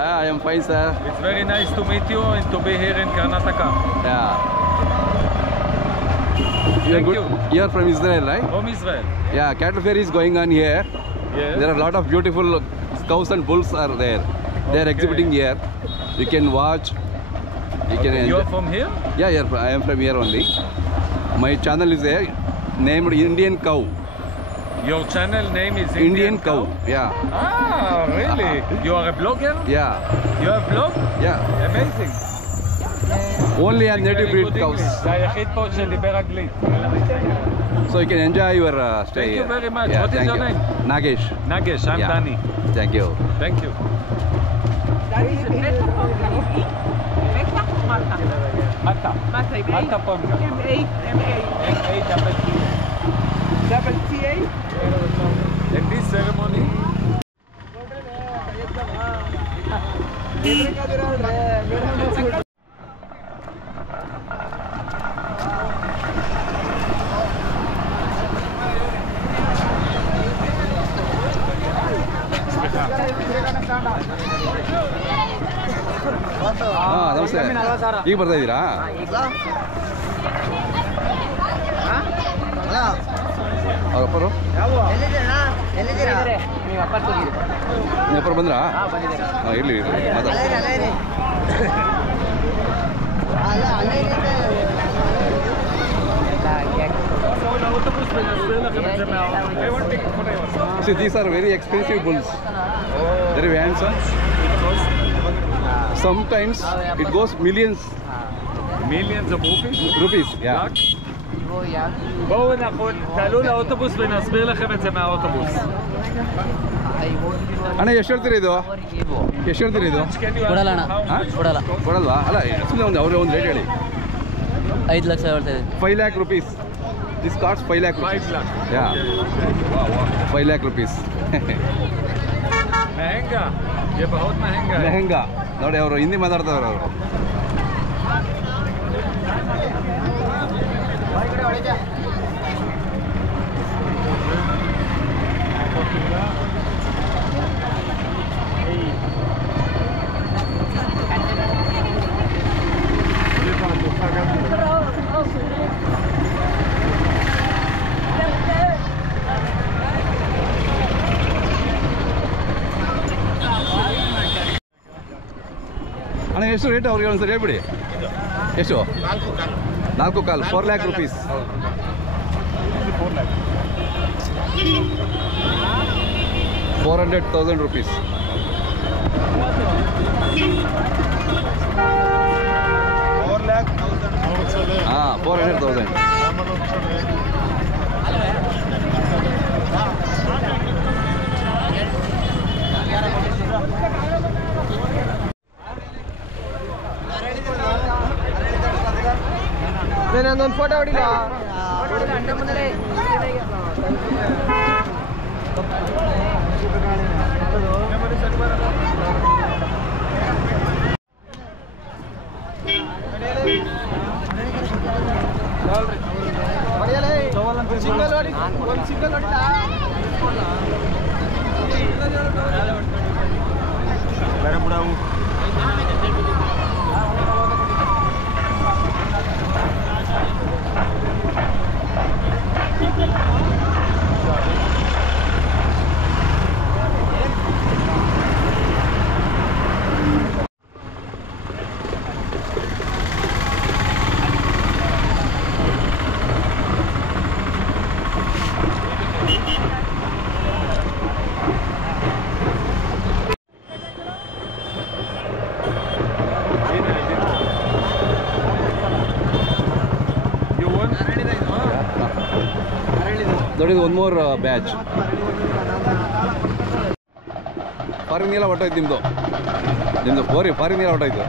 I am fine, sir. It's very nice to meet you and to be here in Karnataka. Yeah. Thank Good. you. You are from Israel, right? From Israel. Yeah, cattle fair is going on here. Yes. There are a lot of beautiful cows and bulls are there. They are Okay. exhibiting here. You can watch. You can You enjoy. are from here? Yeah, I am from here only. My channel is there, named Indian Cow. Your channel name is Indian Cow. Yeah. Ah, really? You are a blogger? Yeah. You have blog? Yeah. Amazing. Only on native Very breed good cows. English. זה היחיד פה שדיבר אנגלית. So you can enjoy your stay Thank you here. very much. Yeah, What is thank your you. name? Nagesh. Nagesh, I'm Yeah. Dani. Thank you. Thank you. Mata. Mata Ponga. M-A-T-A. In this ceremony, ನಮಸ್ತೆ. ಈಗ ಬರ್ತಾ ಇದ್ದೀರಾ? ಅವ್ರಪ್ಪರು ನೀವಪ್ಪರು ಬಂದ್ರಾ? ಹಾಂ, ಇರಲಿ ಮಾತಾಡಿ. See, these are very expensive bulls. Very handsome. Sometimes it goes millions millions of rupees. rupees. Yeah. בואו תעלו לאוטובוס ונסביר לכם את זה מהאוטובוס. ಅಣ್ಣ ಎಷ್ಟು ಹೇಳ್ತೀರಿ ಇದು? ಎಷ್ಟು ಹೇಳ್ತೀರಿ ಇದು? ಕೊಡಲ್ಲ ಅಣ್ಣ. ಕೊಡಲ್ಲ. ಕೊಡಲ್ವಾ? ಅಲ್ಲ ಸುಮ್ಮನೆ ಅವ್ರಿಗೆ ಒಂದು ರೇಟ್ ಹೇಳಿ. 5 ಲಕ್ಷ ಹೇಳ್ತಾ ಇದ್ದೀನಿ. 5 lakh rupees. This costs 5 lakh rupees. 5 lakh. Yeah. Wow. 5 lakh rupees. महंगा. ये बहुत महंगा है. ಲೆಹಂಗಾ ನೋಡಿ, ಅವರು ಹಿಂದಿ ಮಾತಾಡ್ತಾವ್ರು ಅವರು. ಅಣ್ಣ ಎಷ್ಟು ರೇಟ್ ಅವ್ರಿಗೆ ಒಂದ್ಸರಿ ಹೇಳ್ಬಿಡಿ. ಎಷ್ಟು? 4 ಕಾಲು. 4 lakh rupees. 400,000 rupees. ಹಾಂ, 400,000. ನಾನೊಂದು ಫೋಟೋ ಹೊಡಿಲ್ಲ. ಸಿಂಗಲ್ ಹೊಡಿ, ಒಂದು ಸಿಂಗಲ್ ಹೊಡಿಲ್ಲ. ನೋಡಿ, ಒಂದು ಮೋರ್ ಬ್ಯಾಚ್. ಫಾರಿನ್ ಎಲ್ಲ ಹೊಟ್ಟೋಯ್ತು ನಿಮ್ಮದು. ಫಾರಿನ್ ಎಲ್ಲ ಹೊಟ್ಟೋಯ್ತು.